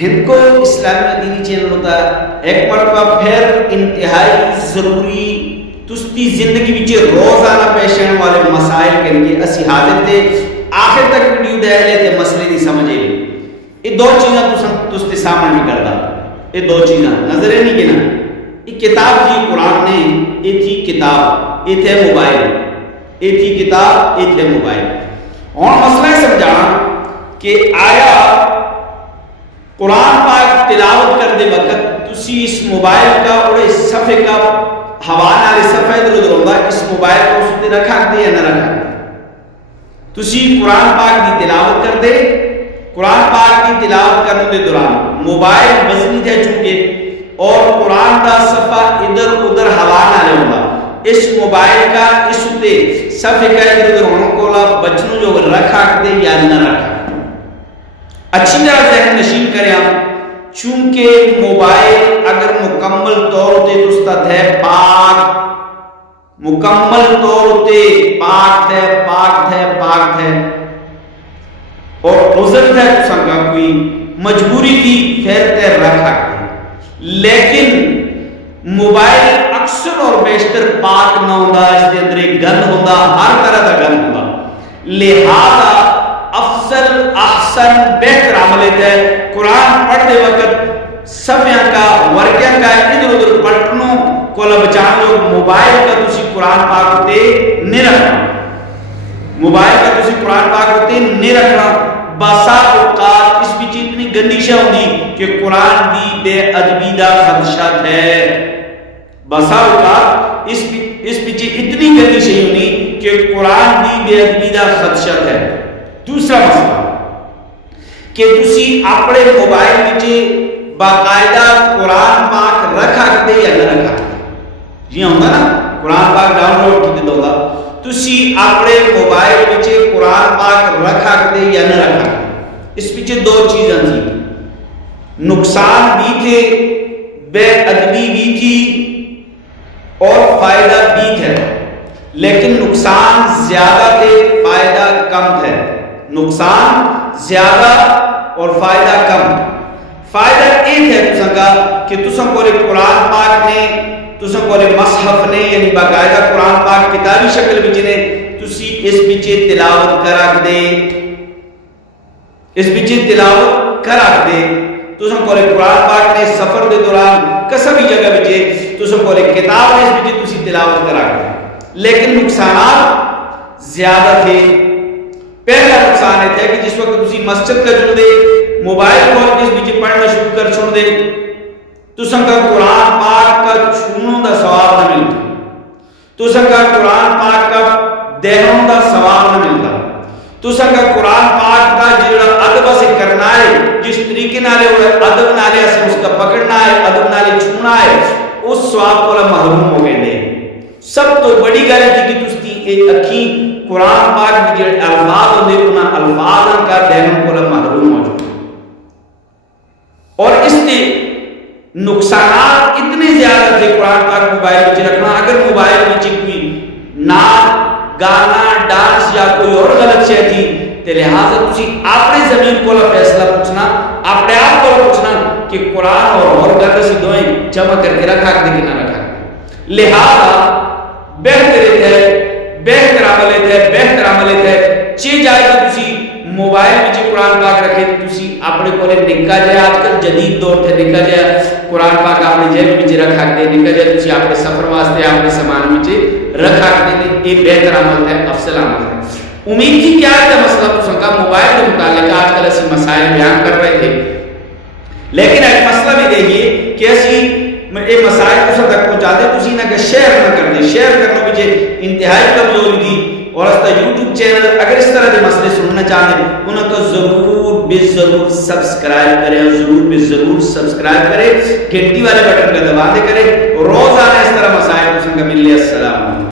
ہند کو اسلامی دینی چینل ہوتا ہے ایک مرتبہ پھر انتہائی ضروری تستی زندگی بچے روزانہ پیش آنے والے مسائل کے لیے اسی حاضر تھے آخر تک ویڈیو دے لے تے مسئلے نہیں سمجھے یہ دو چیزاں تستے سامنے نہیں کرتا یہ دو چیزاں نظریں نہیں گنا یہ کتاب تھی قرآن نے یہ تھی کتاب یہ تھے موبائل یہ تھی کتاب یہ تھے موبائل اور مسئلہ سمجھانا کہ آیا قرآن پاک تلاوت کر دے وقت تسی اس موبائل کا اور اس صفحے کا حوالہ والے صفحے ادھر ادھر ہوتا اس موبائل کو اس تے رکھا دے یا نہ رکھا تسی قرآن پاک دی تلاوت کر دے قرآن پاک کی تلاوت کرنے دے دوران موبائل وزنی تھے چونکہ اور قرآن دا صفحہ ادھر ادھر حوالہ لے ہوتا اس موبائل کا اس تے صفحے کا ادھر ادھر ہونے کو بچنوں جو رکھا دے یا نہ رکھا اچھی طرح ذہن نشین کریں ہم چونکہ موبائل اگر مکمل طور تے دوستت ہے پاک مکمل طور تے پاک ہے اور عذر ہے تو سنگا کوئی مجبوری تھی پھر تے رکھا لیکن موبائل اکثر اور بیشتر پاک نہ ہوتا اس کے اندر ایک گند ہوتا ہر طرح کا گند ہوتا لہذا افضل احسن بہتر عمل ہے قرآن پڑھتے وقت صفحہ کا ورقیاں کا ادھر ادھر پلٹنوں کو بچانا جو موبائل کا تسی قرآن پاک ہوتے نہیں رکھنا موبائل کا تسی قرآن پاک ہوتے نہیں رکھنا باسا اوقات اس پیچھے اتنی گندیشہ ہوگی کہ قرآن دی بے ادبی دا خدشات ہے باسا اوقات اس پیچھے اتنی گندیشہ ہوگی کہ قرآن دی بے ادبی دا خدشات ہے دوسرا مسئلہ کہ تسی اپنے موبائل وچے باقاعدہ قرآن پاک رکھا دے یا نہ رکھا جی ہوگا نا قرآن پاک ڈاؤن لوڈ کی دے ہوگا تسی اپنے موبائل وچے قرآن پاک رکھا دے یا نہ رکھا اس پیچھے دو چیزیں تھی نقصان بھی تھے بے ادبی بھی تھی اور فائدہ بھی تھے لیکن نقصان زیادہ تھے فائدہ کم تھے نقصان زیادہ اور فائدہ کم فائدہ ایک ہے تسنگا کہ تسنگ کو قرآن پاک نے تسنگ کو مصحف نے یعنی باقاعدہ قرآن پاک کتابی شکل بچے نے تسی اس بچے تلاوت کرا دے اس بچے تلاوت کرا دے تسنگ کو قرآن پاک نے سفر دے دوران کسا بھی جگہ بچے تسنگ کو کتاب نے اس بچے تسی تلاوت کرا دے لیکن نقصانات زیادہ تھے پہلا نقصان ہے کہ جس وقت تسی مسجد کا جڑ دے موبائل کھول کے اس بیچے پڑھنا شروع کر چھوڑ دے تو سنگا قرآن پاک کا چھونوں دا ثواب نہ ملتا تو سنگا قرآن پاک کا دہنوں دا ثواب نہ ملتا تو سنگا قرآن پاک کا جڑا ادب سے کرنا ہے جس طریقے نالے ادب نالے سے اس کا پکڑنا ہے ادب نالے چھونا ہے اس ثواب کو محروم ہو گئے دے سب تو بڑی گل ہے کہ تسی اکھی قرآن پاک کی جڑے الفاظ ہوندے انہاں الفاظ کا دہنوں کو محروم ہو جائے اور اس نے نقصانات اتنے زیادہ تھے قرآن پاک موبائل میں رکھنا اگر موبائل میں کوئی نعت گانا ڈانس یا کوئی اور غلط شے تھی تو لہٰذا تسی اپنے زمین کو فیصلہ پوچھنا اپنے آپ کو پوچھنا کہ قرآن اور غلط سی دوئیں جمع کر کے رکھا دے کہ نہ رکھا لہٰذا بہتر عمل ہے چی جائے کہ تسی موبائل میں قرآن پاک رکھے تسی اپنے کو نکا جائے آج کل جدید دور تھے نکا جائے قرآن پاک اپنے جیب میں رکھا دے نکا جائے تسی اپنے سفر واسطے اپنے سامان میں رکھا دے یہ بہتر عمل ہے افضل عمل ہے امید کی کیا ہے مسئلہ تو سنگا موبائل کے متعلق آج کل ایسی مسائل بیان کر رہے تھے لیکن ایک مسئلہ بھی دیکھیے کہ ایسی یہ مسائل کو سب تک پہنچا دے تسی نہ کہ شیئر نہ کر دے شیئر کرنا مجھے انتہائی کمزوری تھی اور اس کا یوٹیوب چینل اگر اس طرح کے مسئلے سننا چاہتے ہیں انہوں کو ضرور سبسکرائب کریں گھنٹی والے بٹن کا دبا دے کریں روزانہ اس طرح مسائل کو سنگا مل لے السلام